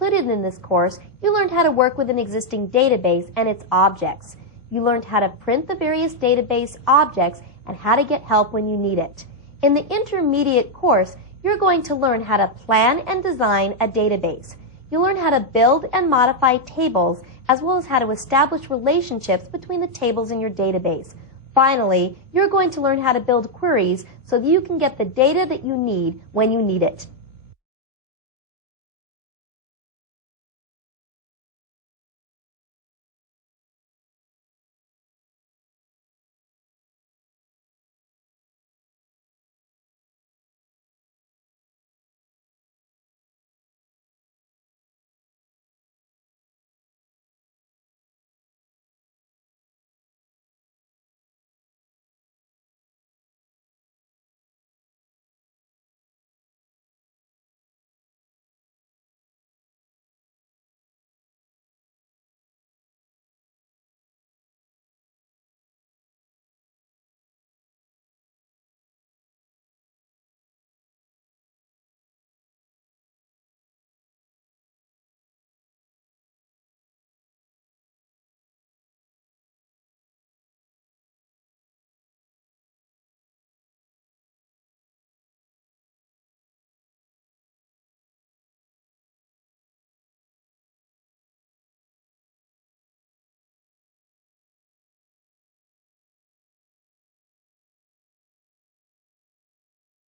included in this course, you learned how to work with an existing database and its objects. You learned how to print the various database objects and how to get help when you need it. In the intermediate course, you're going to learn how to plan and design a database. You'll learn how to build and modify tables, as well as how to establish relationships between the tables in your database. Finally, you're going to learn how to build queries so that you can get the data that you need when you need it.